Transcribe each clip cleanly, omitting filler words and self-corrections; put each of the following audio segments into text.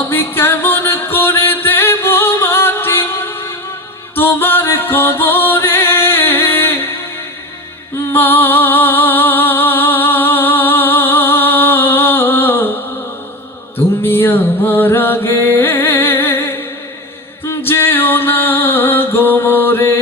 আমি কেমন করে দেব মাটি তোমার কবরে মা, তুমি আমার আগে যেও না গো মরে।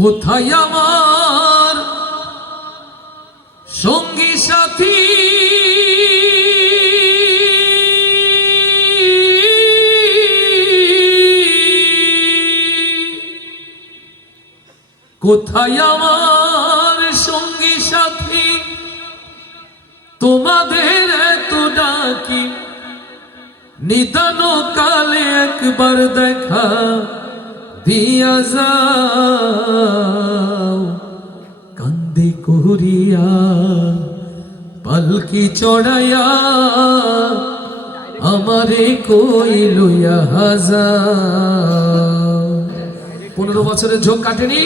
কোথায় আমার সঙ্গী সাথী, কোথায় আমার সঙ্গী সাথী, তোমাদের এত ডাকি নিদান কালে একবার দেখা দিয়া যাও। কান্দে করিয়া পালকি চড়াইয়া আমারে কই লইয়া যাও। 15 বছরের ঝোঁক কাটেনি।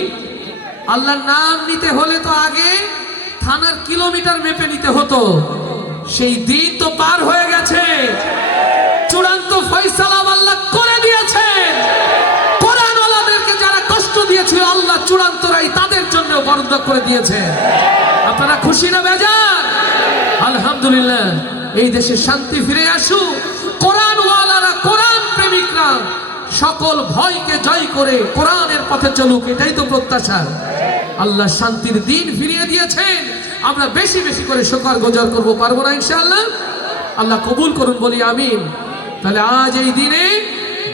আল্লাহর নাম নিতে হলে তো আগে থানার কিলোমিটার মেপে নিতে হতো, সেই দিন তো পার হয়ে গেছে। চূড়ান্ত ফয়সালা আল্লাহ করে দিয়েছেন। কোরআনওয়ালাদেরকে যারা কষ্ট দিয়েছিল আল্লাহ চূড়ান্ত রায় তাদের জন্য বরাদ্দ করে দিয়েছে। আপনারা খুশি না বেজার? আলহামদুলিল্লাহ। এই দেশে শান্তি ফিরে আসুক। কোরআনওয়ালারা, কোরআন প্রেমিকরা সকল ভয়কে জয় করে কোরআনের পথে চলুক, এটাই তো প্রত্যাশা। আল্লাহ শান্তির দিন ফিরিয়ে দিয়েছেন, আমরা বেশি বেশি করে শুকর গুজার করব, পারবো না ইনশাআল্লাহ? আল্লাহ কবুল করুন, বলি আমিন। তাহলে আজ এই দিনে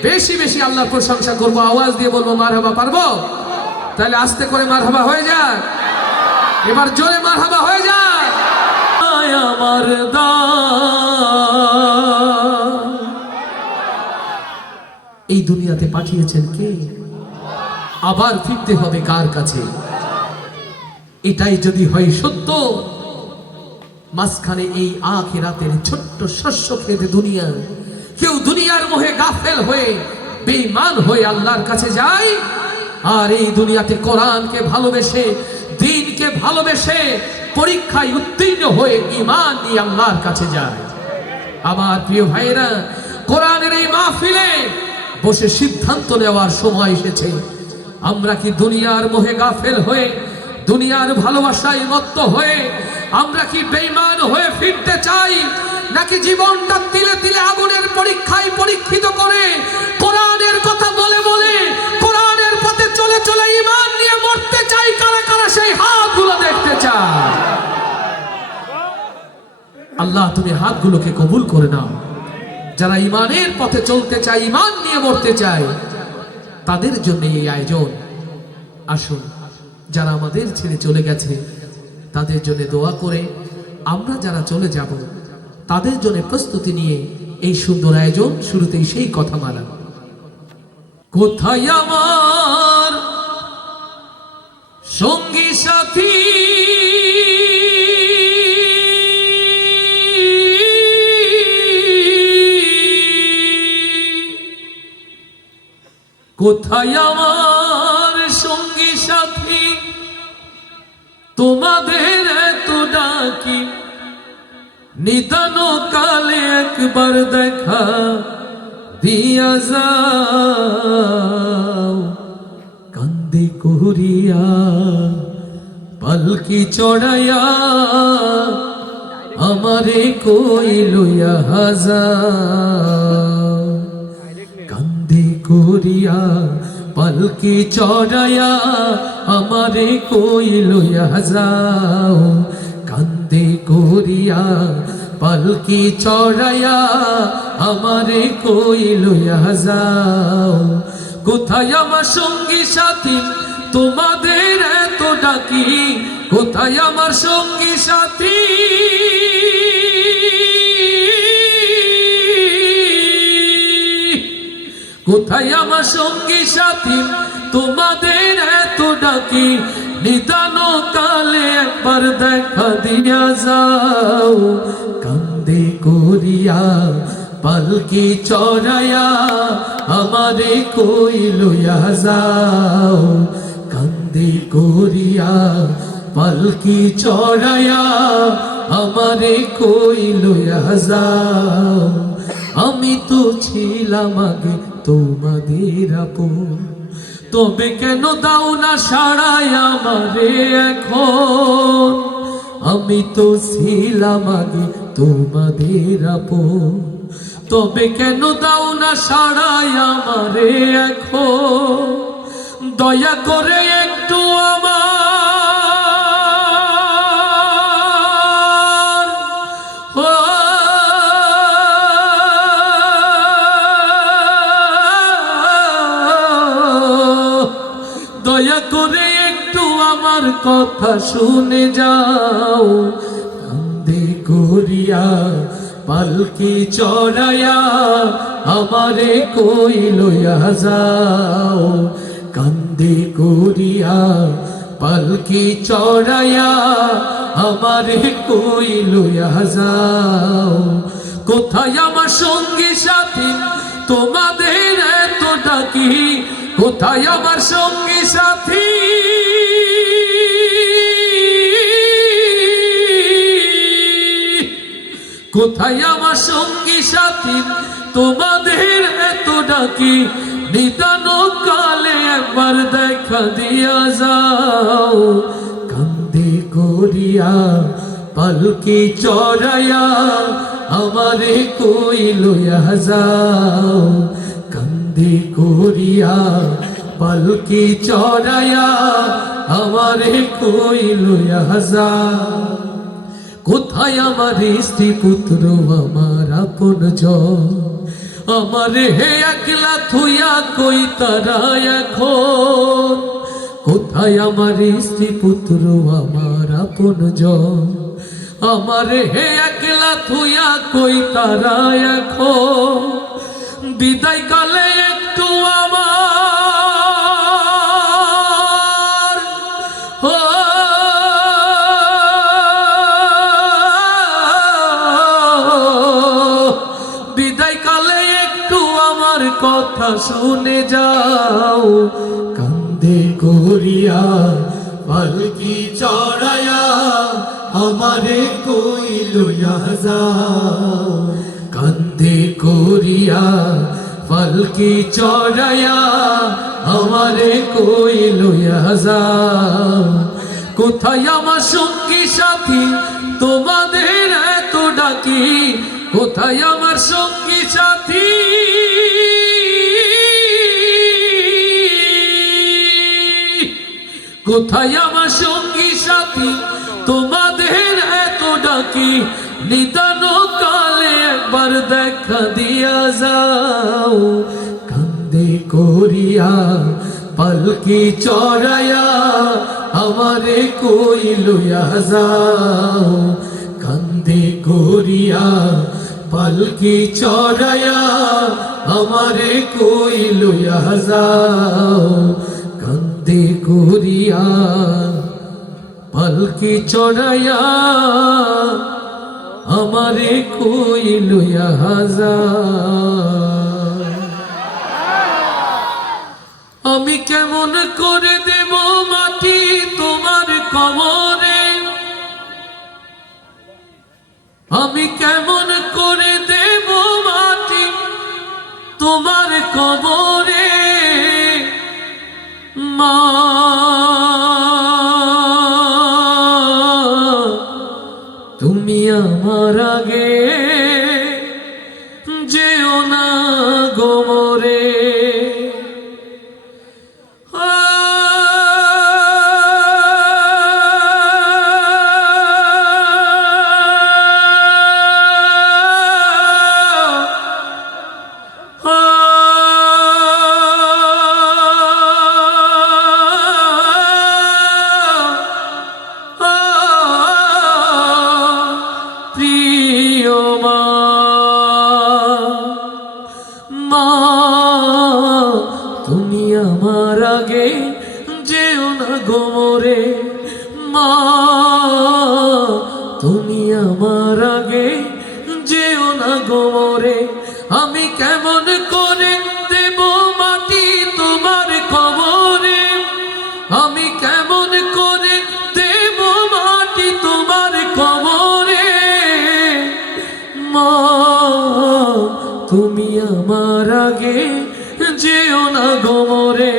বেশি বেশি আল্লাহর প্রশংসা করব, আওয়াজ দিয়ে বলবো মারহাবা, পারবো? তাহলে আস্তে করে মারহাবা হয়ে যায়, এবার জোরে মারহাবা হয়ে যায়। আমার এই দুনিয়াতে পাঠিয়েছেন কে? আবার ফিরতে হবে কার কাছে? এটাই যদি হয় সত্য, মাঝখানে এই আখিরাতের ছোট্ট শস্য খেতে দুনিয়া, কেউ দুনিয়ার মোহে গাফেল হয়ে বেঈমান হয়ে আল্লাহর কাছে যায়, আর এই দুনিয়াতে কোরআনকে ভালোবেসে, দ্বীনকে ভালোবেসে পরীক্ষায় উত্তীর্ণ হয়ে ঈমান নিয়ে আল্লাহর কাছে যায়। আমার প্রিয় ভাইরা, কোরআনের এই মাহফিলে বসে সিদ্ধান্ত নেওয়ার সময় এসেছে। আমরা কি দুনিয়ার মোহে গাফেল হয়ে, দুনিয়ার ভালোবাসায় মত্ত হয়ে আমরা কি বেঈমান হয়ে ফিরতে চাই, নাকি জীবনটা তিলে তিলে আগুনের পরীক্ষায় পরীক্ষিত করে কোরআনের কথা বলে বলে কোরআনের পথে চলে চলে ঈমান নিয়ে মরতে চাই? কারা কারা সেই হাতগুলো দেখতে চায়? আল্লাহ তুমি হাতগুলোকে কবুল করে নাও। যারা ঈমানের পথে চলতে চায়, ঈমান নিয়ে মরতে চায়, তাদের জন্য এই আয়োজন। আসুন, যারা আমাদের ছেড়ে চলে গেছে তাদের জন্য দোয়া করে, আমরা যারা চলে যাব তাদের জন্য প্রস্তুতি নিয়ে এই সুন্দর আয়োজন। শুরুতেই সেই কথা মালা, কোথায় আমার সঙ্গী সাথী, কোথায় আমার সঙ্গী সাথী, তোমাদের এত ডাকি নিদান কালে একবার দেখা দিয়া যাও। কান্দে করিয়া পালকি চড়াইয়া আমারে কই লইয়া যাও। কান্দে করিয়া পালকি চড়াইয়া আমারে কই লইয়া যাও। কান্দে করিয়া পালকি চড়াইয়া আমারে কই লইয়া যাও। কোথায় আমার সঙ্গী সাথী, তোমাদের এত ডাকি, কোথায় আমার সঙ্গী সাথী, কোথায় আমার সঙ্গী সাথী তোমাদের এত ডাকি নিদান কালে একবার দেখা দিয়া যাও কান্দে করিয়া পালকি চড়াইয়া আমারে কই লইয়া যাও কান্দে করিয়া পালকি চড়াইয়া আমারে কই লইয়া যাও আমি তো ছিলাম আগে তোমাদের আপন তবে কেন দাও না সাড়াই আমারে এখন আমি তো ছিলাম আগে তোমাদের আপন তবে কেন দাও না সাড়াই আমারে এখন দয়া করে একটু আমার দয়া করে একটু আমার কথা শুনে যাও কান্দে করিয়া পালকি চড়াইয়া আমারে কই লইয়া যাও কান্দে করিয়া পালকি চড়াইয়া আমারে কই লইয়া যাও কোথায় আমার সঙ্গী সাথী তোমাদের এত ডাকি কোথায় আমার সঙ্গী সাথী কোথায় আমার সঙ্গী সাথী তোমাদের এত ডাকি নিদান কালে একবার দেখা দিয়া যাও কান্দে করিয়া পালকি চড়াইয়া আমারে কই লইয়া যাও কান্দে করিয়া পালকি চড়াইয়া আমারে কই লইয়া যাও কোথায় আমার স্ত্রী পুত্র আমার আপনজন আমারে হে একলা থুইয়া কই তারা এখন কোথায় আমার স্ত্রী পুত্র আমার আপনজন আমারে হে একলা থুইয়া কই তারা এখন বিদায় কালে একটু আমার বিদায় কালে একটু আমার কথা শুনে যাও কান্দে করিয়া পালকি চড়াইয়া আমারে কই লইয়া যাও কান্দে করিয়া পালকি চড়াইয়া আমারে কই লইয়া যাও কোথায় আমার সঙ্গী সাথী তোমাদের এত ডাকি কোথায় আমার সঙ্গী সাথী কোথায় আমার সঙ্গী সাথী তোমাদের এত ডাকি নিদান কালে একবার দেখা দিয়া যাও কান্দে করিয়া পালকি চড়াইয়া আমারে কই লইয়া যাও কান্দে করিয়া পালকি চড়াইয়া আমারে কই লইয়া যাও কান্দে করিয়া পালকি চড়াইয়া আমারে কই লইয়া যাও আমি কেমন করে দেব মাটি তোমার কবরে আমি কেমন করে দেব মাটি তোমার কবরে মা তুমি আমার আগে যেও না গোমরে তুমি আমার আগে যেও না গো মোরে, মা তুমি আমার আগে যেও না গো মোরে। আমি কেমন করে দেব মাটি তোমার কবরে, আমি কেমন করে দেব মাটি তোমার কবরে, মা তুমি আমার আগে যেও না গো মোরে,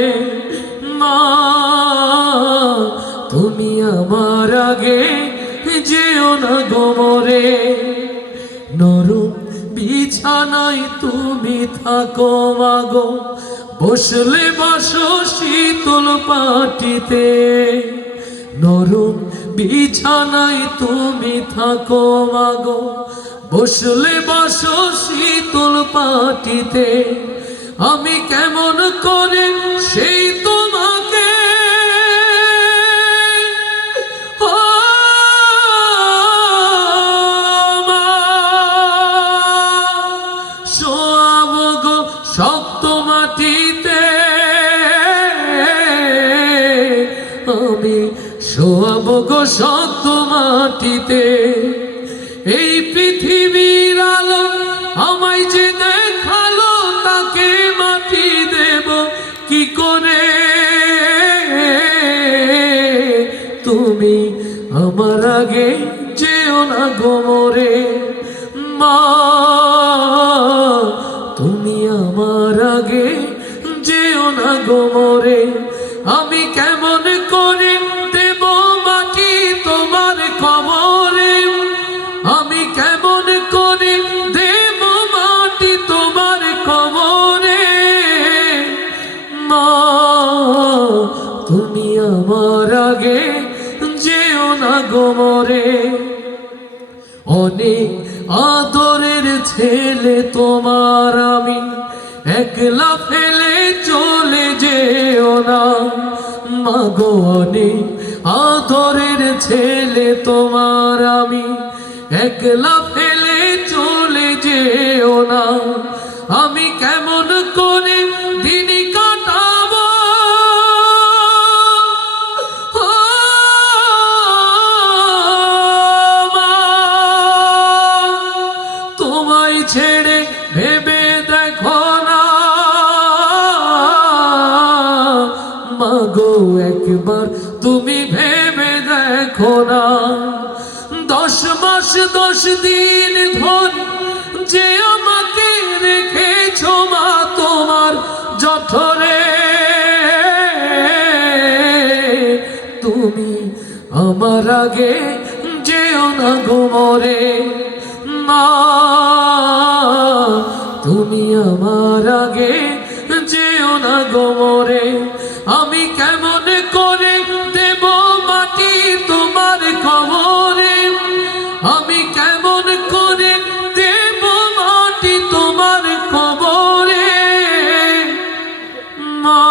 মা তুমি আমার আগে যেও না গো মোরে। নরম বিছানায় তুমি থাকো মাগো, বসলে বসো শীতল পাটিতে। নরম বিছানায় তুমি থাকো মাগো, বসলে বসো শীতল পাটিতে। আমি কেমন করে সেই তোমাকে শোয়াবো গো শক্ত মাটিতে, আমি শোয়াবো গো শক্ত মাটিতে। এই পৃথিবীর আলো আমায় যে দেখালো, তাকে মাটি দেব কি করে। তুমি আমার আগে যেও না গো মোরে, মা তুমি আমার আগে যেও না গো মোরে। আমি কেমন করে দেব মাটি তোমার কবরে, আমি কেমন করে দেব মাটি তোমার কবরে, মা তুমি আমার আগে যেও না গো মোরে। অনেক আদরের ছেলে তোমার আমি, একলা ফেলে চলে যেও না, মাগো অনেক আদরের ছেলে তোমার আমি, একলা ফেলে চলে যেও না। আমি কেমন করে দিন কাটাবো, তোমায় ছেড়ে ভেবে দেখো না, মাগো একবার তুমি ভেবে দেখো না। 10 মাস 10 দিন ধরে যে আমাকে রেখেছো মা তোমার জঠরে, তুমি আমার আগে যেও না গো মোরে, মা তুমি আমার আগে যেও না গো মোরে। আমি কেমন করে দেব মাটি তোমার কবরে, আমি কেমন করে দেব মাটি তোমার কবরে, মা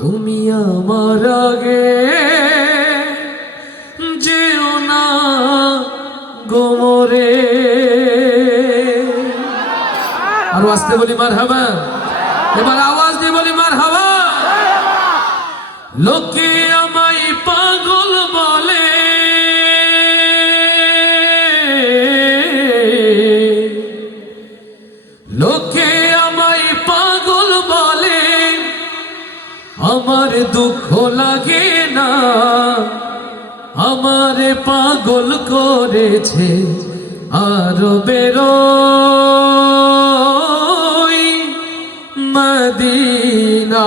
তুমি আমার আগে যেও না গো মোরে। আরো আস্তে বলি মারহাবা, এবার আওয়াজ দিয়ে বলি মারহাবা। লোকে আমায় পাগল বলে, লোকে আমায় পাগল বলে, আমার দুঃখ লাগে না, আমারে পাগল করেছে আরো বেরোই মদিনা।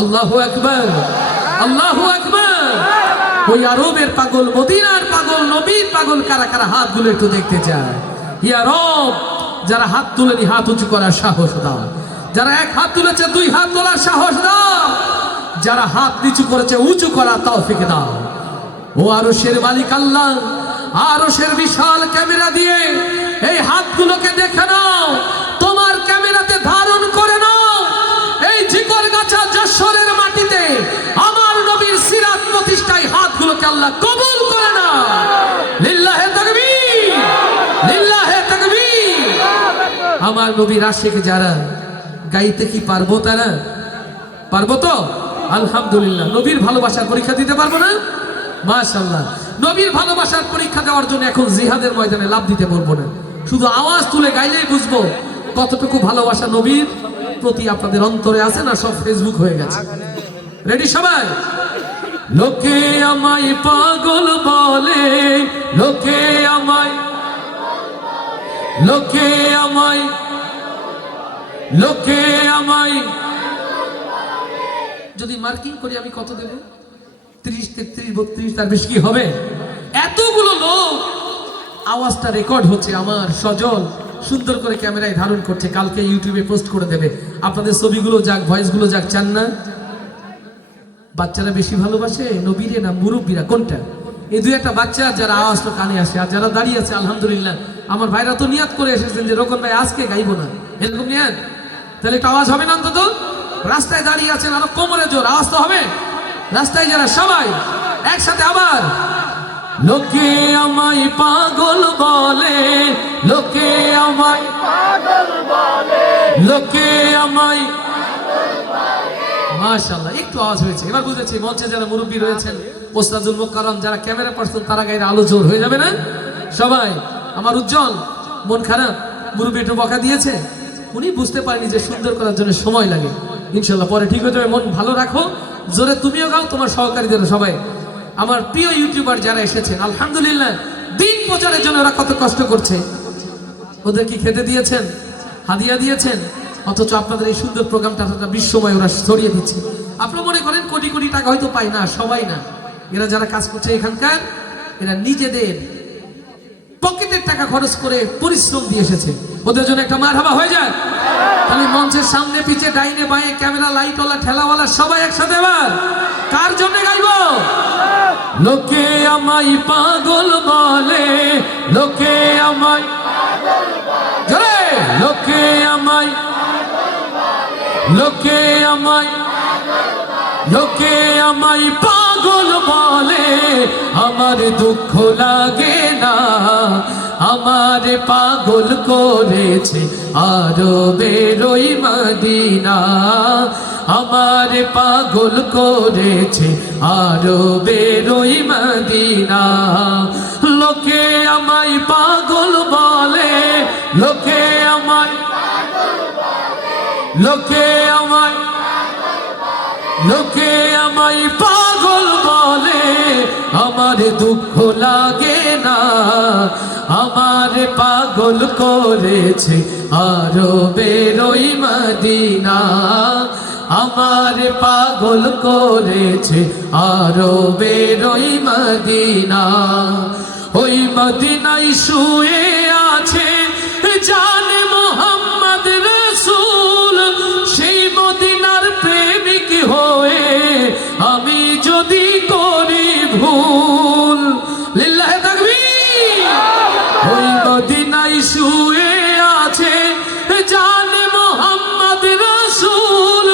আল্লাহু আকবার, আল্লাহু আকবার। ওই আরবের পাগল, মদিনার পাগল, নবীর পাগল কারা কারা হাত তুলে একটু দেখতে চায়। ইয়া রব, যারা হাত তুলেনি হাত উঁচু করার সাহস দাও, যারা এক হাত তুলেছে 2 হাত তোলার সাহস দাও, যারা হাত নিচু করেছে উঁচু করার তৌফিক দাও। ও আরশের মালিক আল্লাহ, আরশের বিশাল ক্যামেরা দিয়ে এই হাতগুলোকে দেখে নাও, তোমার ক্যামেরাতে ধারণ করে নাও। এই জিকরগাছা যশোরের মাটিতে আমার নবীর সিরাত প্রতিষ্ঠায় হাতগুলোকে আল্লাহ কবুল করে না। লিল্লাহে তাকবীর, লিল্লাহে তাকবীর। আমার নবীর আশিকে যারা গাইতে কি পারবো তারা? পারবো তো? আলহামদুলিল্লাহ। নবীর ভালোবাসার পরীক্ষা দিতে পারবো না? মাশাআল্লাহ। নবীর ভালোবাসার পরীক্ষা দেওয়ার জন্য এখন জিহাদের ময়দানে লাভ দিতে বলবো না, শুধু আওয়াজ তুলে গাইলেই বুঝবো কতটুকু ভালোবাসা নবীর প্রতি আপনাদের অন্তরে আছে, না সব ফেসবুক হয়ে গেছে। রেডি সবাই? লোকে আমায় পাগল বলে, লোকে আমায়, লোকে আমায়, লোকে আমায়, যদি মার্কিং করি আমি কত দেব? 30, 33, 32, তার বেশি কি হবে? এতগুলো লোক আওয়াজটা রেকর্ড হচ্ছে, আমার সজল সুন্দর করে ক্যামেরায় ধারণ করছে, কালকে ইউটিউবে পোস্ট করে দেবে। আপনাদের ছবিগুলো যাক, ভয়েসগুলো যাক, চান না? বাচ্চারা বেশি ভালোবাসে নবীরে না মুরব্বীরা, কোনটা? এই দুই একটা বাচ্চা যারা আওয়াজটা কানে আসে, আর যারা দাঁড়িয়ে আছে আলহামদুলিল্লাহ আমার ভাইরা তো নিয়াত করে এসেছেন যে রোকন ভাই আজকে গাইবো না, এরকম নিয়াত, তাহলে একটা আওয়াজ হবে না? অন্তত রাস্তায় দাঁড়িয়ে আছেন আরো কোমরে জোর আওয়াজ তো হবে। রাস্তায় যারা সবাই একসাথে আবার, লোকে আমায় পাগল বলে, লোকে আমায় পাগল বলে, লোকে আমায়। মাশাআল্লাহ, একটু আওয়াজ হয়েছে, এবার বুঝেছি মঞ্চে যারা মুরব্বী রয়েছেন, ওস্তাদুল মুকাররম যারা ক্যামেরা পার্সন, তারা গাইলে আলো জোর হয়ে যাবে না সবাই? আমার উজ্জ্বল মন খারাপ, মুরব্বী একটু বকা দিয়েছে, উনি বুঝতে পারেনি যে সুন্দর করার জন্য সময় লাগে, ইনশাল্লাহ পরে ঠিক হয়ে যাবে। মন ভালো রাখো, জোরে তুমিও গাও, তোমার সহকারীদের সবাই। আমার প্রিয় ইউটিউবার যারা এসেছেন আলহামদুলিল্লাহ, দিন প্রচারের জন্য ওরা কত কষ্ট করছে, ওদের কি খেতে দিয়েছেন, হাদিয়া দিয়েছেন, অথচ আপনাদের এই সুন্দর প্রোগ্রামটা বিশ্বময় ওরা ছড়িয়ে দিচ্ছে। আপনারা মনে করেন কোটি কোটি টাকা হয়তো পায় না, সবাই না, এরা যারা কাজ করছে এখানকার, এরা নিজেদের পকেটের টাকা খরচ করে পরিশ্রম দিয়ে এসেছে, ওদের জন্য একটা মারহাবা হয়ে যায়। তাহলে মঞ্চের সামনে পিছে ডাইনে বাঁয়ে ক্যামেরা লাইটওয়ালা ঠেলাওয়ালা সবাই একসাথে এবার কার জন্য গাইবো? লোকে আমায় পাগল বলে, লোকে আমায় জোরে, লোকে আমায়, লোকে আমায়, লোকে আমায় পাগল বলে, আমার দুঃখ লাগে না, আমার পাগল করেছে আরবের ওই মদিনা, আমার পাগল করেছে আরবের ওই মদিনা, লোকে আমায় পাগল বলে, লোকে আমায়, লোকে আমায়, লোকে আমায় পাগল বলে, আমার দুঃখ লাগে না, আমার পাগল করেছে আরবের ওই মদিনা, আমার পাগল করেছে আরবের ওই মদিনা, ওই মদিনায় শুয়ে আছে জানে মোহাম্মদ রাসূল, সেই মদিনার প্রেমিক হয়ে আমি যদি করি ভুল, লিল্লাহে তাকবীর। ওই মদিনায় শুয়ে আছে জানে মোহাম্মদ রাসূল,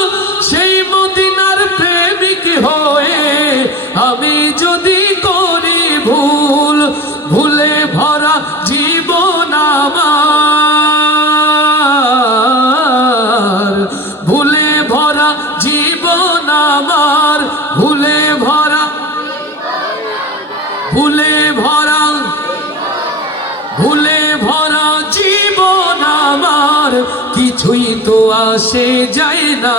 সেই মদিনার প্রেমিক হয়ে আমি যদি করি ভুল, ভুলে ভরা জীবন আমার, ভুলে ভরা জীবন আমার, ভুলে ভরা, ভুলে ভরা, ভুলে ভরা জীবন আমার, কিছুই তো আসে যায় না,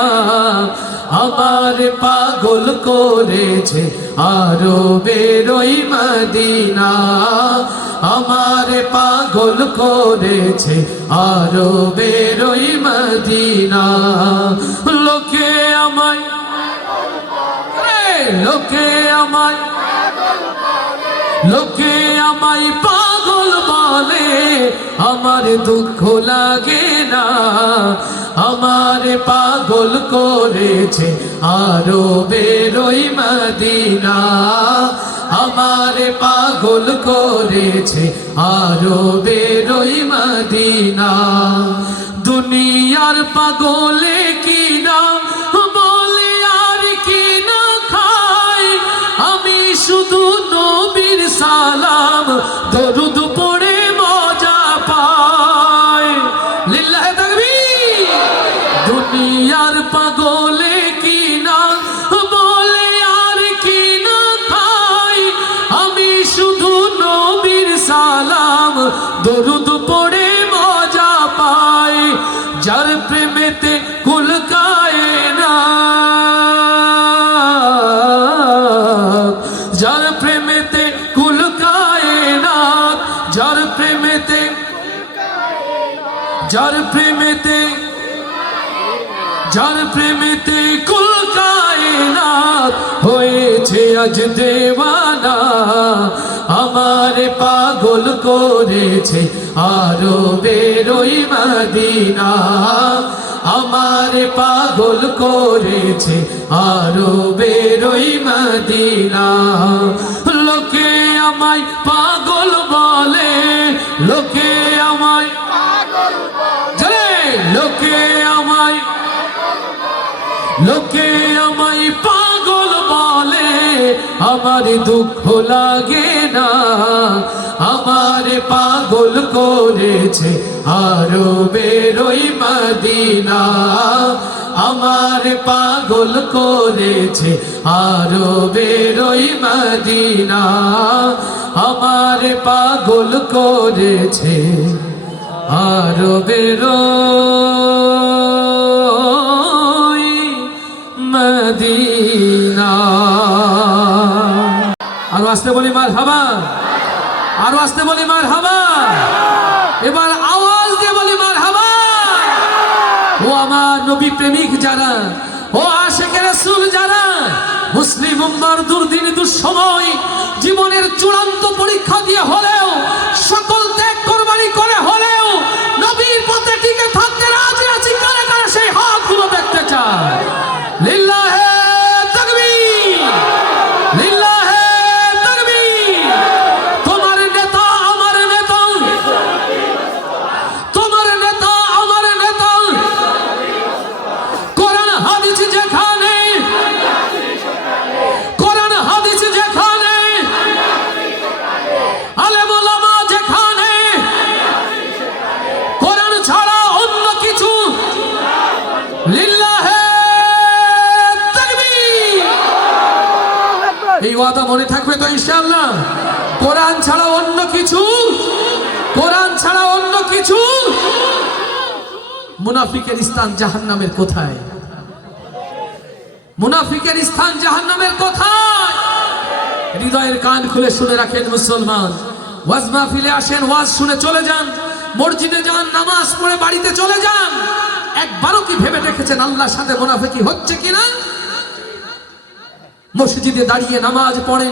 আমার পাগল করেছে আরবের ওই মদিনা, আমার পাগল করেছে আরবের ওই মদিনা, লোকে আমায়, লোকে আমায়, লোকে আমায় পাগল বলে, আমার দুঃখ লাগে না, আমার পাগল করেছে আরবের ওই মদিনা, আমার পাগল করেছে আরবের ওই মদিনা, দুনিয়ার পাগলে কি না বলে আর কি না খাই, আমি শুধু নবীর সালাম দরুদ পড়ে মজা পাই, লিল্লাহ নাম দরুদ পড়ে মজা পাই যার প্রেমেতে কুল কায়নাত যার প্রেমেতে কুল কায়নাত যার প্রেমেতে যার প্রেমেতে যার প্রেমেতে কুল কায়নাত হয়েছে আজ দেওয়ানা আমারে পাগল করেছে আরো বেরোই মদিনা আমারে পাগল করেছে আরো বেরোই মদিনা লোকে আমায় পাগল বলে লোকে আমায় লোকে আমায় লোকে আমায় পাগল বলে আমার দুঃখ লাগে না আমার পাগল করেছে আরো বেরোই মদিনা আমার পাগল করেছে আরো বেরোই মদিনা আমার পাগল করেছে আরো বেরোই মদিনা আরো আসতে বলি মারহাবা আরো আসতে বলি মারহাবা এবার আওয়াজ দিয়ে বলি মারহাবা ও আমার নবী প্রেমিক যারা ও আশিকে রাসূল যারা মুসলিম উম্মার দুর্দিন দুঃসময় জীবনের চূড়ান্ত পরীক্ষা দিয়ে হলেও সকল ত্যাগ কোরবানি করে হলেও নবীর পথে টিকে থাকতে রাজি আছি কারা কারা সেই হাতগুলো দেখতে চায় লিল্লাহে তাকবীর লিল্লাহে তাকবীর তোমার নেতা আমার নেতা তোমার নেতা আমার নেতা কোরআন হাদিস যেখানে কোরআন হাদিস যেখানে আলেম ওলামা যেখানে কোরআন ছাড়া অন্য কিছু লিল্লাহে তাকবীর এই ওয়াদা মনে থাকবে তো ইনশাআল্লাহ কোরআন ছাড়া অন্য কিছু কোরআন ছাড়া অন্য কিছু মুনাফিকের স্থান জাহান্নামের কোথায় মুনাফিকের স্থান জাহান্নামের কোথায় হৃদয়ের কান খুলে শুনে রাখেন মুসলমান ওয়াজ মাহফিলে আসেন ওয়াজ শুনে চলে যান মসজিদে যান নামাজ পড়ে বাড়িতে চলে যান একবারও কি ভেবে দেখেছেন আল্লাহর সাথে মুনাফিকি হচ্ছে কিনা মসজিদে দাঁড়িয়ে নামাজ পড়ে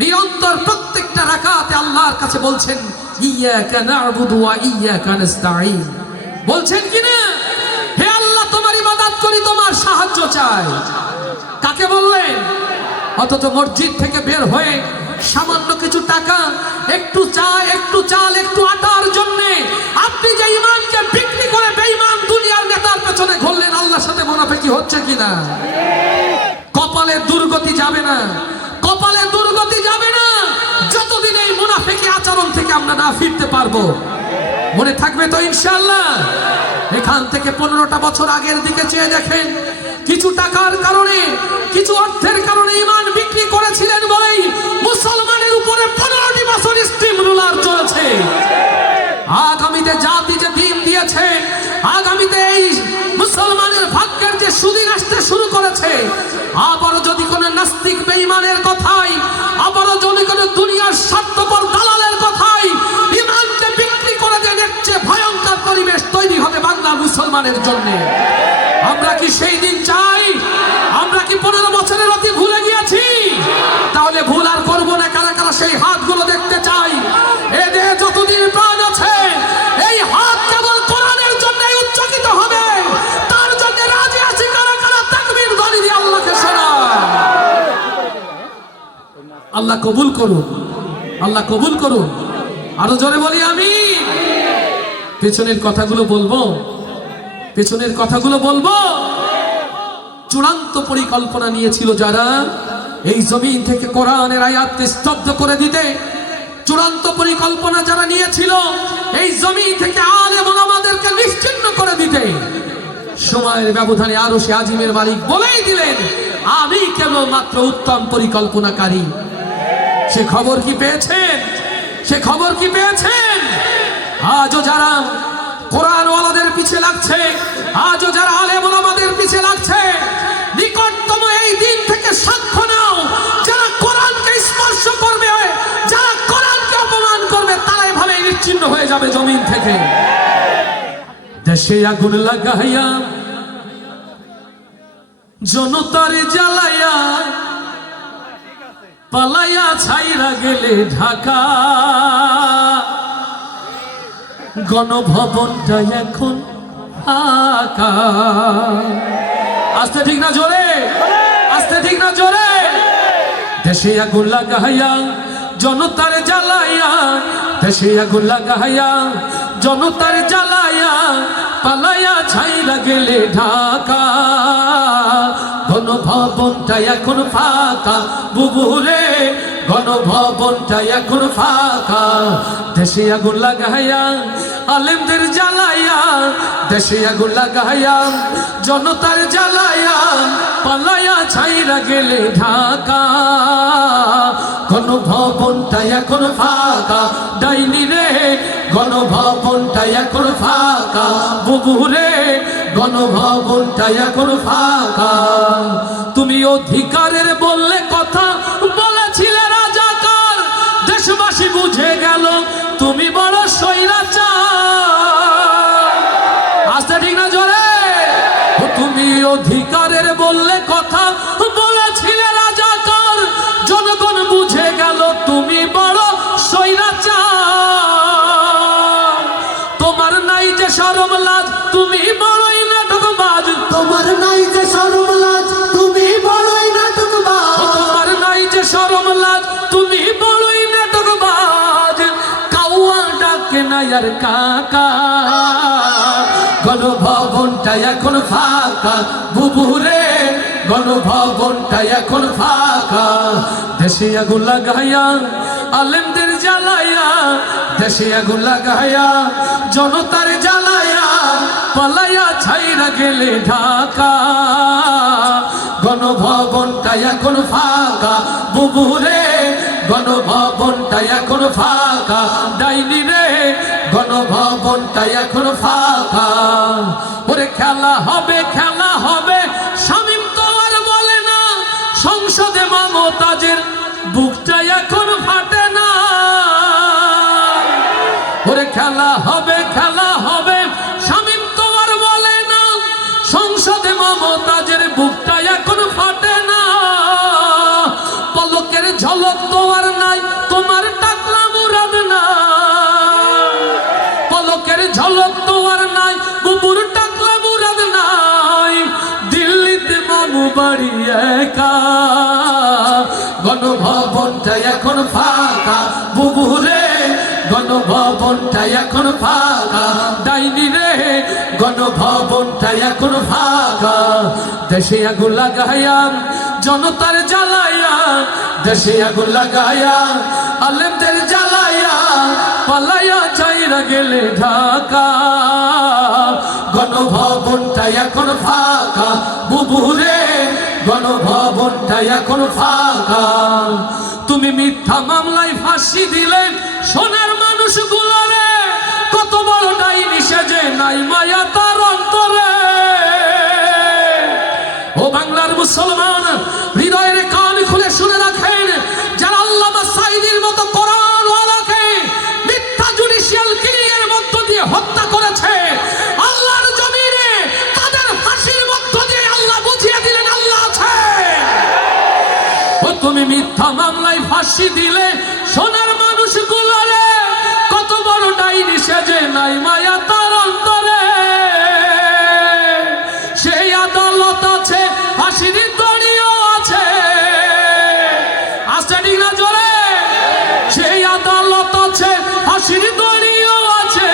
নিরন্তর প্রত্যেকটা রাকাতে আল্লাহর কাছে বলছেন ইয়্যাকা না'বুদু ওয়া ইয়্যাকা নাস্তাঈন বলছেন কিনা হে আল্লাহ তোমার ইবাদত করি তোমার সাহায্য চাই কাকে বললেন অথচ মসজিদ থেকে বের হয়ে সামান্য কিছু টাকা একটু চা একটু চাল একটু আটার জন্য আপনি যে ঈমানকে বিক্রি করে বেঈমান দুনিয়ার নেতার পেছনে ঘুরলেন আল্লাহর সাথে মুনাফিকি হচ্ছে কিনা কপালে দুর্গতি যাবে না কপালে দুর্গতি যাবে না যতদিন এই মুনাফিকি আচরণ থেকে আমরা না ফিরতে পারবো মনে থাকবে তো ইনশাআল্লাহ এখান থেকে 15টা বছর আগের দিকে চেয়ে দেখেন কিছু টাকার কারণে কিছু অর্থের কারণে ঈমান বিক্রি করেছিলেন বলেই মুসলমানের উপরে 15টি বছর স্টিম রুলার চলেছে আগামীতে জাতি যে দিন দিয়েছে আগামীতে এই মুসলমানের ভাগ্যের যে সুদিন আসতে শুরু করেছে আবারও যদি কোনো নাস্তিক বেঈমানের কথাই আবারও যদি কোনো দুনিয়ার স্বার্থপর দালালের কথাই ঈমানকে বিক্রি করে দিয়ে দেখছে ভয়ঙ্কর পরিবেশ তৈরি হবে বাংলার মুসলমানের জন্য আমরা কি সেই দিন চাই আমরা কি 15 বছরের অতি ভুলে গিয়েছি তাহলে ভুল আর করবো না কারা কারা সেই হাতগুলো দেখতে চাই এ দেহে যতদিন প্রাণ আছে এই হাত কেবল কোরআনের জন্যই উচ্চকিত হবে তার জন্য রাজি আছি কারা কারা তাকবীর ধ্বনি দিয়ে আল্লাহকে শোনায় আল্লাহ কবুল করুন আল্লাহ কবুল করুন আরো জোরে বলি আমিন পেছনের কথাগুলো বলবো পেছনের কথাগুলো বলবো চূড়ান্ত পরিকল্পনা নিয়েছিল যারা এই জমিন থেকে কোরআনের আয়াতকে স্তব্ধ করে দিতে চূড়ান্ত পরিকল্পনা যারা নিয়েছিল এই জমিন থেকে আলেম ওলামাদেরকে নিশ্চিহ্ন করে দিতে সময়ের ব্যবধানে আরশে আজিমের মালিক বলেই দিলেন আমি কেবল মাত্র উত্তম পরিকল্পনাকারী সে খবর কি পেয়েছেন সে খবর কি পেয়েছেন? আজও যারা কোরআনওয়ালাদের পিছে লাগছে, আজও যারা আলেম ওলামাদের পিছে লাগছে, নিকটতম এই দিন থেকে সাক্ষ্য নাও, যারা কোরআনকে স্পর্শ করবে, যারা কোরআনকে অপমান করবে, তারা এভাবে নিশ্চিহ্ন হয়ে যাবে জমিন থেকে। দেশে আগুন লাগাইয়া জনতার জ্বালাইয়া পালাইয়া ছাইরা গেলে ঢাকা, গণভবনটা এখন ফাঁকা। আস্তে ঠিক না জোরে, আস্তে ঠিক না জোরে। দেশে আগুন লাগাইয়া জনতার জ্বালাইয়া, দেশে আগুন লাগাইয়া জনতার জ্বালাইয়া পালাইয়া ছাইরা গেলে ঢাকা, গণভবনটা এখন ফাঁকা। বুবুরে গণভবনটা এখন ফাঁকা। দেশে আগুন লাগাইয়া আলেমদের জ্বালাইয়া, দেশে আগুন লাগাইয়া জনতার জ্বালাইয়া পালাইয়া ছাইরা গেলে ঢাকা, গণভবনটা এখন ফাঁকা। ডাইনি রে গণভবনটা এখন ফাঁকা। বুবুরে গণভবনটা এখন ফাঁকা। তুমি অধিকারের বললে কথা বলেছিলে রাজাকার, দেশবাসী বুঝে গেল তুমি বড় স্বৈরাচার। আস্তে ঠিক না জোরে। তুমি অধিকারের বললে কথা বলেছিলে রাজাকার, জনগণ বুঝে গেল তুমি বড় স্বৈরাচার। তোমার নাই যে শরম লাজ, তুমি বড়ই নাটকবাজ। তোমার নাই যে শরম লাজ, তুমি বড়ই নাটকবাজ। তোমার নাই যে শরম লাজ, তুমি বড়ই নাটকবাজ। কাউয়া ডাকে না আর কাকা, গণভবনটা এখন ফাঁকা। বুবুরে গণভবনটা এখন ফাঁকা। দেশে আগুন লাগাইয়া আলেমদের জ্বালাইয়া, দেশে আগুন লাগাইয়া জনতার জ্বালাইয়া পালাইয়া ছাইরা গেলে ঢাকা, গণভবনটা এখন ফাঁকা। বুবুরে গণভবনটা এখন ফাঁকা। ডাইনি রে গণভবনটা এখন ফাঁকা। ওরে খেলা হবে, খেলা হবে, শামীম তো আর বলে না। সংসদে মমতাজের বুকটা এখন ফাটে না। ওরে খেলা হবে, খেলা হবে, শামীম তো আর বলে না। সংসদে মমতাজের বুকটা এখন ফাটে না। পলকের ঝলক তো আর নাই, তোমার টাকলা মুরাদ না। পলকের ঝলক তো আর নাই, বুবুর টাকলা মুরাদ নাই। দিল্লিতে মামু বাড়ি একা, গণভবনটা এখন ফাঁকা। বুবুরে গণভবনটা এখন ফাঁকা। ডাইনি রে গণভবনটা এখন ফাঁকা। দেশে আগুন লাগাইয়া জনতার জ্বালাইয়া, দেশে আগুন লাগাইয়া আলেমদের জ্বালাইয়া পালাইয়া ছাইরা গেলে ঢাকা, গণভবনটা এখন ফাঁকা। বুবুরে গণভবনটা এখন ফাঁকা। তুমি মিথ্যা মামলায় ফাঁসি দিলে সোনার মানুষ গুলারে, কত বড় ডাইনি সেজে নাই মায়া তার অন্তরে। ও বাংলার মুসলমান, হৃদয়ের কান খুলে শুনে রাখেন, যারা আল্লামা সাঈদীর মতো কোরআনওয়ালাকে মিথ্যা জুডিশিয়াল কিলিং এর মধ্য দিয়ে হত্যা করেছে, আল্লাহর জমিনে তাদের ফাঁসির মধ্য দিয়ে আল্লাহ বুঝিয়ে দিলেন আল্লাহ আছে। ও তুমি মিথ্যা মামলায় ফাঁসি দিলে সোনার মানুষ গুলারে, কত বড় ডাইনি সেজে নাই মায়া তার অন্তরে। সেই আদালত আছে, ফাঁসির দড়িও আছে। আস্তে ঠিক না জোরে। সেই আদালত আছে, ফাঁসির দড়িও আছে।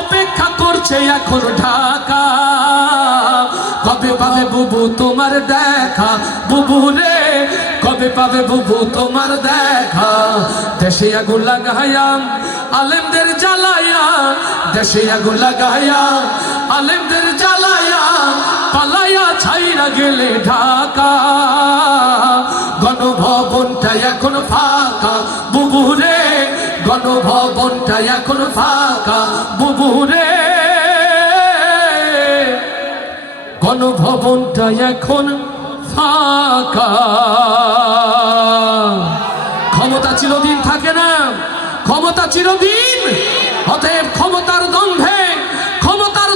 অপেক্ষা করছে এখন ঢাকা, কবে পাবে বুবু তোমার দেখা। বুবু রে কবে পাবে বুবু তোমার দেখা। দেশে আগুন লাগাইয়া আলেমদের জ্বালাইয়া, দেশে আগুন লাগাইয়া আলেমদের জ্বালাইয়া পালাইয়া ছাইরা গেলে ঢাকা, গণভবনটা এখন ফাঁকা। বুবু রে গণভবনটা এখন ফাঁকা বুবুরে, গণভবনটা এখন ফাঁকা। ক্ষমতা চিরদিন থাকে না, ক্ষমতা চিরদিন। অতএব ক্ষমতার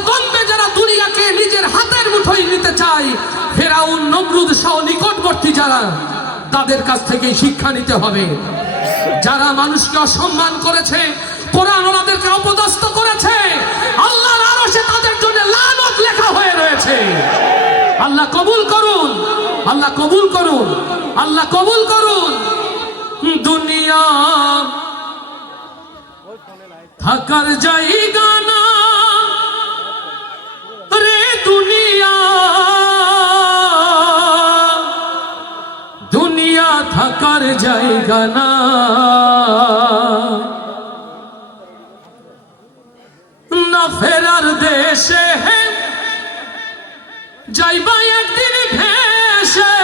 দ্বন্দ্বে যারা দুনিয়াকে নিজের হাতের মুঠোয় নিতে চায়, ফেরাউন নমরুদ সহ নিকটবর্তী যারা, তাদের কাছ থেকে শিক্ষা নিতে হবে। যারা মানুষকে অসম্মান করেছে, কোরআন ওনাদেরকে অপদস্থ করেছে, আল্লাহর আরশে তাদের জন্য লানত লেখা হয়ে রয়েছে। আল্লাহ কবুল করুন, আল্লাহ কবুল করুন, আল্লাহ কবুল করুন। দুনিয়া থাকার জায়গা না রে, দুনিয়া, দুনিয়া থাকার জায়গা না। না ফেরার দেশে যাইবা একদিন ভেসে,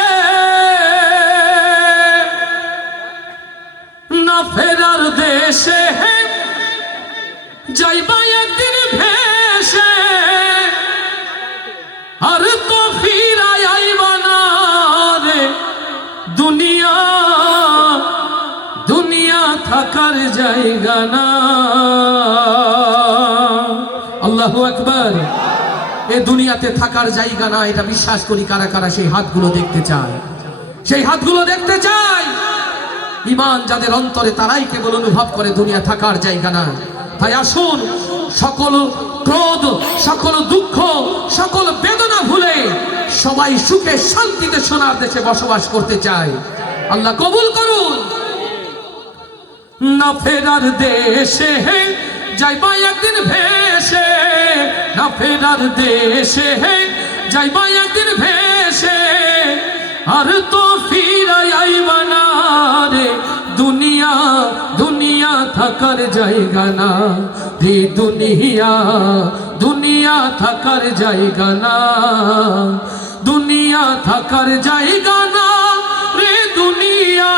না ফেরার দেশে যাইবা একদিন ভেসে, আর তো ফিরাই আইবা না রে দুনিয়া, দুনিয়া থাকার জায়গা না। আল্লাহু আকবার। এ দুনিয়াতে থাকার জায়গা না, এটা বিশ্বাস করি। কারা কারা সেই হাতগুলো দেখতে চায়? সেই হাতগুলো দেখতে চায়। ঈমান যাদের অন্তরে, তারাই কেবল অনুভব করে দুনিয়া থাকার জায়গা না। তাই আসুন, সকল ক্রোধ, সকল দুঃখ, সকল বেদনা ভুলে সবাই সুখে শান্তিতে সোনার দেশে বসবাস করতে চায়। আল্লাহ কবুল করুন। না ফেরার দেশে যাইবা একদিন ভেসে, না ফেরার দেশে যাইবা একদিন ভেসে, আর তো ফিরাই আইবা না রে দুনিয়া, দুনিয়া থাকার জায়গা না রে দুনিয়া, দুনিয়া থাকার জায়গা না, দুনিয়া থাকার জায়গা না রে দুনিয়া,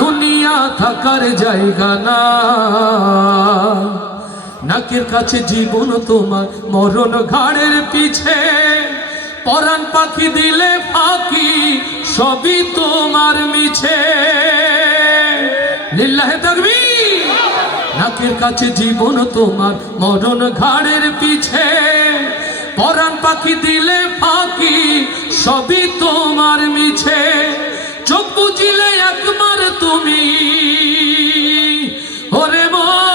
দুনিয়া থাকার জায়গা না। নাকের কাছে জীবন তোমার, মরণ ঘাড়ের পিছে, পরাণ পাখি দিলে ফাঁকি, সবই তোমার মিছে। লিল্লাহে তাকবীর। নাকের কাছে জীবন তোমার, মরণ ঘাড়ের পিছে, পরাণ পাখি দিলে ফাঁকি, সবই তোমার মিছে। চোখ বুঝিলে একবার তুমি ওরে মন,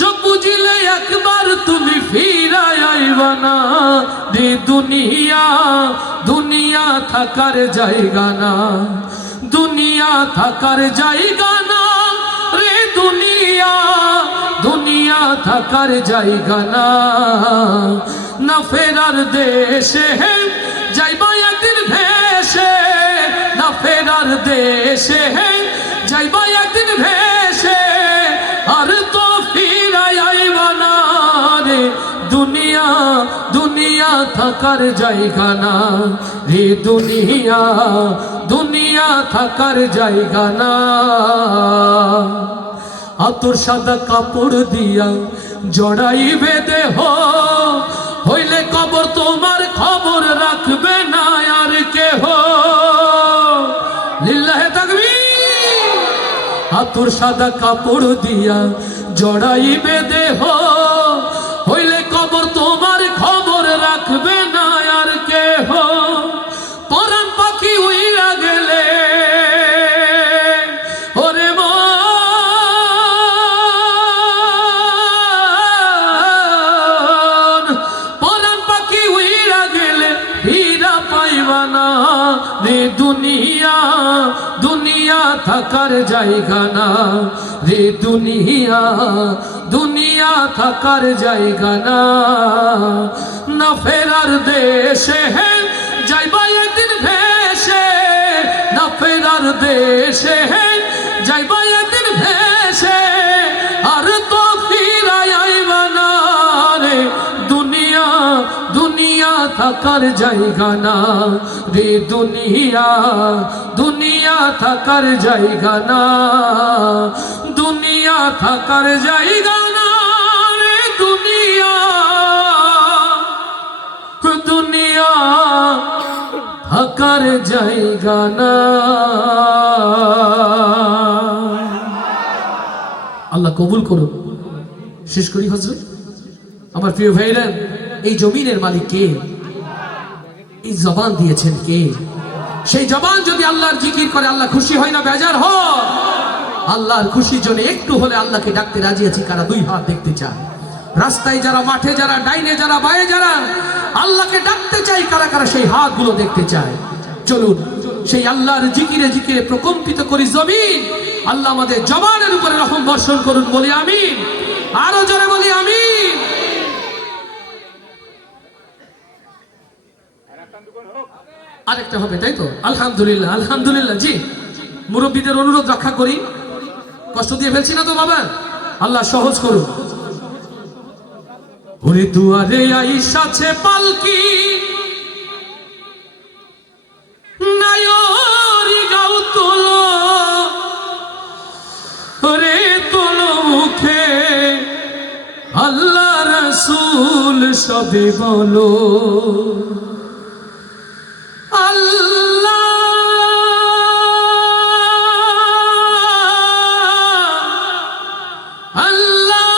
চোখ বুঝিলে একবার তুমি ফিরাই আইবা না রে দুনিয়া, দুনিয়া থাকার জায়গা না, দুনিয়া থাকার জায়গা না রে দুনিয়া, দুনিয়া থাকার জায়গা না। না ফেরার দেশে যাইবা একদিন ভেসে, না ফেরার দেশে যাইবা একদিন ভেসে, আর তো ফিরাই আইবা না রে দুনিয়া, দুনিয়া থাকার জায়গা না রে দুনিয়া, দুনিয়া থাকার জায়গা না। আতর সাদা কাপড় দিয়া জড়াইবে দেহ, হইলে কবর তোমার খবর রাখবে না আর কেহ। লিল্লাহে তাকবীর। আতর সাদা কাপড় দিয়া জড়াইবে দেহ, হইলে কবর তোমার খবর রাখবে না আর কেহ। পরাণ পাখি উইরা গেলে ওরে মন, পরাণ পাখি উইরা গেলে হীরা পাইবা না রে দুনিয়া, দুনিয়া থাকার জায়গা না রে দুনিয়া, দুনিয়া থাকার জায়গা না। না ফেরার দেশে যাইবা একদিন ভেসে, না ফেরার দেশে যাইবা একদিন ভেসে, আর তো ফিরাই আইবা না রে দুনিয়া, দুনিয়া থাকার থাকার জায়গা না রে দুনিয়া, দুনিয়া থাকার জায়গা না, দুনিয়া থাকার জায়গা না রে দুনিয়া, দুনিয়া থাকার জায়গা না। আল্লাহ কবুল করুন। শেষ করি হযরত। আমার প্রিয় ভাইরা, এই জমিনের মালিক কে? এই জবান দিয়েছেন কে? সেই জবান যদি আল্লাহর জিকির করে আল্লাহ খুশি হয় না বেজার হয়? আল্লাহর খুশির জন্য একটু হলে আল্লাহকে ডাকতে রাজি আছি কারা দুই হাত দেখতে চায়? রাস্তায় যারা, মাঠে যারা, ডাইনে যারা, বায়ে যারা আল্লাহকে ডাকতে চাই কারা কারা সেই হাতগুলো দেখতে চায়? চলুন সেই আল্লাহর জিকিরে জিকিরে প্রকম্পিত করি জমিন। আল্লাহ আমাদের জবানের উপরে রহম বর্ষণ করুন, বলি আমিন। আরো জোরে বলি আমিন। আরেকটা হবে তাই তো? আলহামদুলিল্লাহ, আলহামদুলিল্লাহ। জি, মুরব্বীদের অনুরোধ রক্ষা করি, কষ্ট দিয়ে ফেলছি না তো বাবা? আল্লাহ সহজ করুন। ওরে দুয়ারে আইসাছে পালকি, নায়রি গাও তোলো, ওরে তোলো মুখে আল্লাহ রাসূল সবে বলো আল্লাহ, আল্লাহ,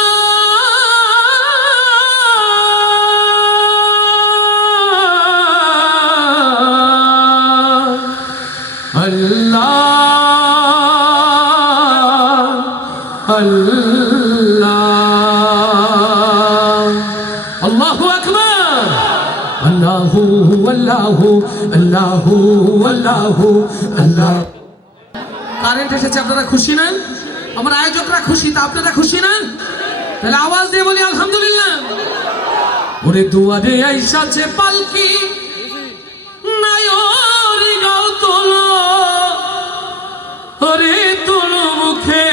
আল্লাহ, আল্লাহ, আল্লাহু আকবার। আল্লাহু আল্লাহু আল্লাহু আল্লাহু আল্লাহ। কারেন্ট এসেছে, আপনারা খুশি না? আমার আয়োজকরা খুশি, তা আপনারা খুশি না? তাহলে আওয়াজ দিয়ে বলি আলহামদুলিল্লাহ। ওরে দুয়ারে আইসাছে পালকি, নায়রি গাও তোলো, ওরে তোলো মুখে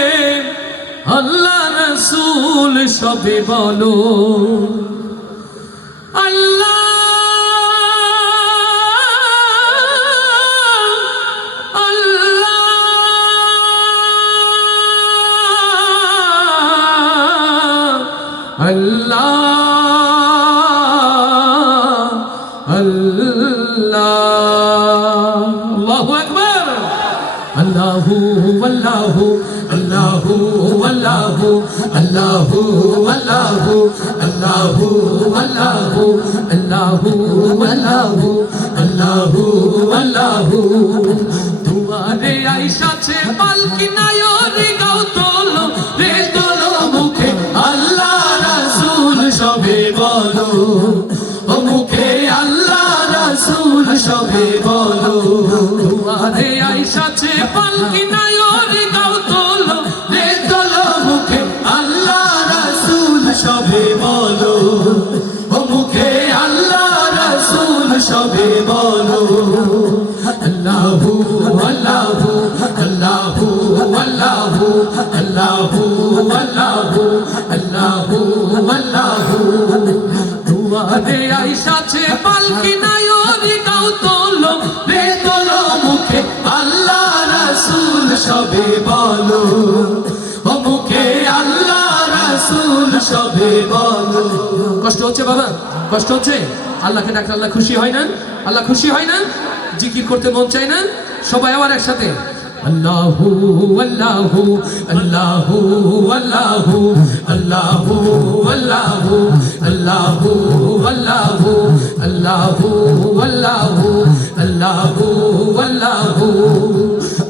আল্লাহ রাসূল সবে বলো আল্লাহ, আল্লাহ, আল্লাহ, আল্লাহু আকবার। আল্লাহু আল্লাহু আল্লাহু আল্লাহু আল্লাহু আল্লাহু আল্লাহু আল্লাহু আল্লাহু আল্লাহু আল্লাহু আল্লাহু। দুয়ারে আইসাছে পালকি, নায়রি গাও তোলো, রে তোলো মুখে আল্লাহ রাসূল সবে বলো, ও মুখে আল্লাহ রাসূল সবে বলো। দুয়ারে আইসাছে পালকি, নায়রি গাও তোলো, রে তোলো মুখে আল্লাহ রাসূল সবে বলো, ও মুখে আল্লাহ রাসূল সবে বলো। আল্লাহু আল্লাহু আল্লাহু আল্লাহু আল্লাহু আল্লাহু আল্লাহু আল্লাহু। দুয়ারে আইসাছে পালকি, নায়রি গাও তোলো, রে তোলো মুখে আল্লাহ রাসূল সবে বলো, ও মুখে আল্লাহ রাসূল সবে বলো। কষ্ট হচ্ছে বাবা? কষ্ট হচ্ছে? আল্লাহকে ডাকলে আল্লাহ খুশি হয় না? আল্লাহ খুশি হয় না? জিকির করতে মন চায় না? সবাই আবার একসাথে আল্লাহু আল্লাহু আল্লাহু আল্লাহু আল্লাহু আল্লাহু আল্লাহু আল্লাহু আল্লাহু আল্লাহু আল্লাহু আল্লাহু।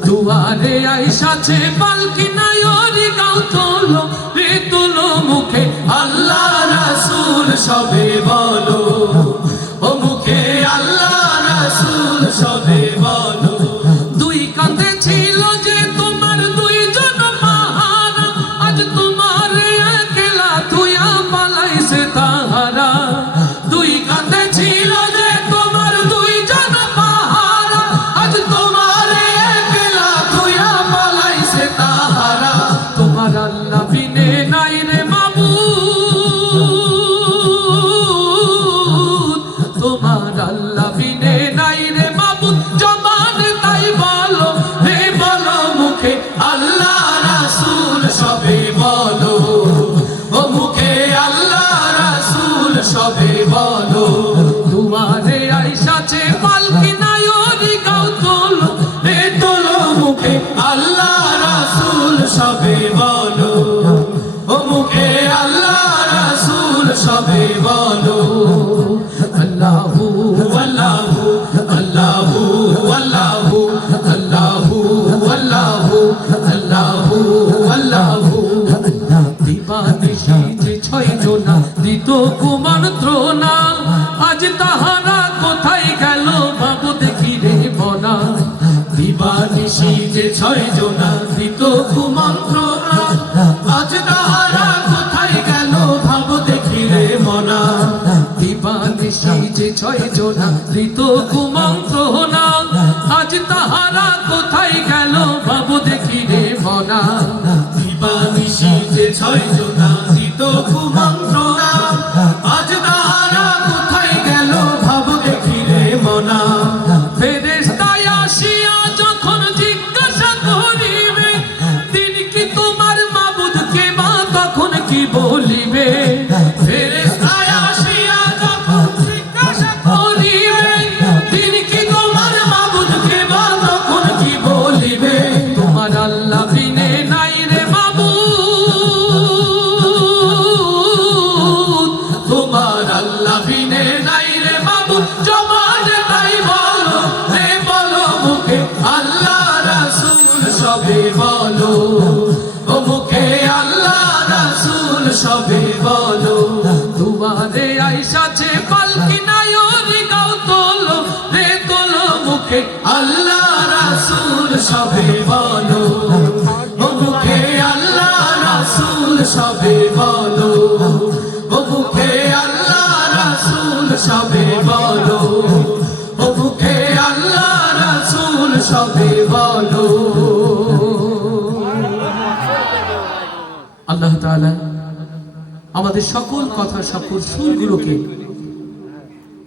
দুয়ারে আইসাছে পালকি, নায়রি গাও তোলো, রে তোলো মুখে আল্লাহ রাসূল সবে বলো, ও মুখে আল্লাহ রাসূল সবে বলো। দুই কাঁধে ছিল যে তোমার দুইজন পাহারা, আজ তোমার একলা থুয়া পালাইছে তাহারা। দুই কাঁধে ছিল যে তোমার দুইজন পাহারা, আজ তোমার একলা থুয়া পালাইছে তাহারা। সবে বলো ও মুখে আল্লাহ রাসূল সবে বলো আল্লাহু আল্লাহু আল্লাহু আল্লাহু আল্লাহু আল্লাহু আল্লাহু আল্লাহু দিবানিশি যে ছয় জনা দিত কুমন্ত্রণা আজ তাহারা কোথায় গেল বাবু দেখি রে বনা দিবানিশি যে ছয় জনা দিত কুমন্ত্রণা আজ তাহারা কোথায় গেল ভাবো দেখি রে মনা দিবানিশি যে ছয় জনা দিত কুমন্ত্রণা আজ তাহারা কোথায় গেল বাবু দেখি রে মনা দিবানিশি যে ছয় জনা দিত কুমন্ত্রণা আজ তাহারা কোথায় গেল ভাবো দেখি রে মনা ফেরেশতায় আসিয়া যখন জিজ্ঞাসা করিবে তিনি কি তোমার মাবুদ কে বা তখন কি বলিবে ফেরেশতায় আসিয়া যখন জিজ্ঞাসা করিবে তিনি কি তোমার মাবুদ কে বা তখন কি বলিবে তোমার আল্লাহ বিনে নাই রে মাবুদ তোমার আল্লাহ বিনে নাই রে মাবুদ জবান তাই বলো রে বলো মুখে আল্লাহ রাসূল সবে বলো ও মুখে আল্লাহ রাসূল সবে বলো দুয়ারে আইসাছে পালকি নায়রি গাও তোলো রে তোলো মুখে আল্লাহ রাসূল সবে বলো ও মুখে আল্লাহ রাসূল সবে বলো ও মুখে আল্লাহ রাসূল সবে বলো ও মুখে আল্লাহ রাসূল সবে বলো আল্লাহ তাআলা আমাদের সকল কথা সকল সুরগুলোকে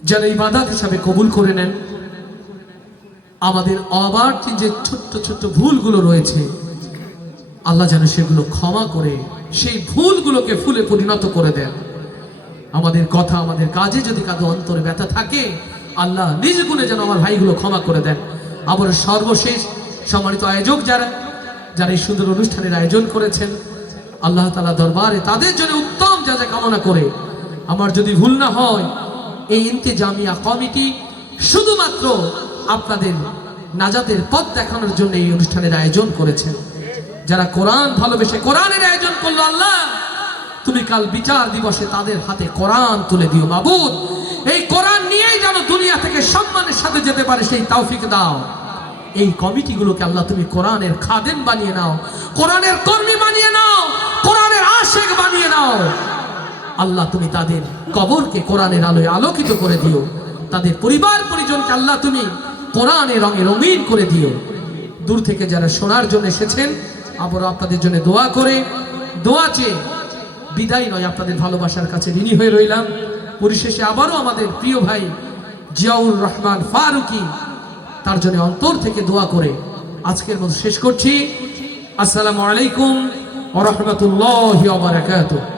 যেন ইবাদত হিসাবে কবুল করে নেন আমাদের অবার্তি যে ছোট্ট ছোট্ট ভুলগুলো রয়েছে আল্লাহ যেন সেগুলো ক্ষমা করে সেই ভুলগুলোকে ফুলে পরিণত করে দেন আমাদের কথা আমাদের কাজে যদি কারো অন্তরে ব্যথা থাকে আল্লাহ নিজ গুণে যেন আমার ভাইগুলো ক্ষমা করে দেন আবার সর্বশেষ সম্মানিত আয়োজক যারা যারা এই সুন্দর অনুষ্ঠানের আয়োজন করেছেন আল্লাহ তাআলা দরবারে তাদের জন্য উত্তম যা যা কামনা করে আমার যদি ভুল না হয় এই ইন্তেজামিয়া কমিটি শুধুমাত্র আপনাদের নাজাতের পথ দেখানোর জন্য এই অনুষ্ঠানের আয়োজন করেছেন যারা কোরআন ভালোবেসে কোরআনের আয়োজন করলো আল্লাহ তুমি কাল বিচার দিবসে তাদের হাতে কোরআন তুলে দিও মাবুদ এই কোরআন নিয়েই যেন দুনিয়া থেকে সম্মানের সাথে যেতে পারে সেই তৌফিক দাও এই কমিটিগুলোকে আল্লাহ তুমি কোরআনের খাদেম বানিয়ে নাও কোরআনের কর্মী বানিয়ে নাও কোরআনের আশিক বানিয়ে নাও আল্লাহ তুমি তাদের কবরকে কোরআনের আলোয় আলোকিত করে দিও তাদের পরিবার পরিজনকে আল্লাহ তুমি কোরআনের রঙে রঙিন করে দিও দূর থেকে যারা শোনার জন্য এসেছেন আবার আপনাদের জন্য দোয়া করে দোয়া চেয়ে বিদায় নয় আপনাদের ভালোবাসার কাছে ঋণী হয়ে রইলাম পরিশেষে আবারও আমাদের প্রিয় ভাই জিয়াউর রহমান ফারুকি তার জন্য অন্তর থেকে দোয়া করে আজকের মতো শেষ করছি আসসালামু আলাইকুম ওয়া রাহমাতুল্লাহি ওয়া বারাকাতুহু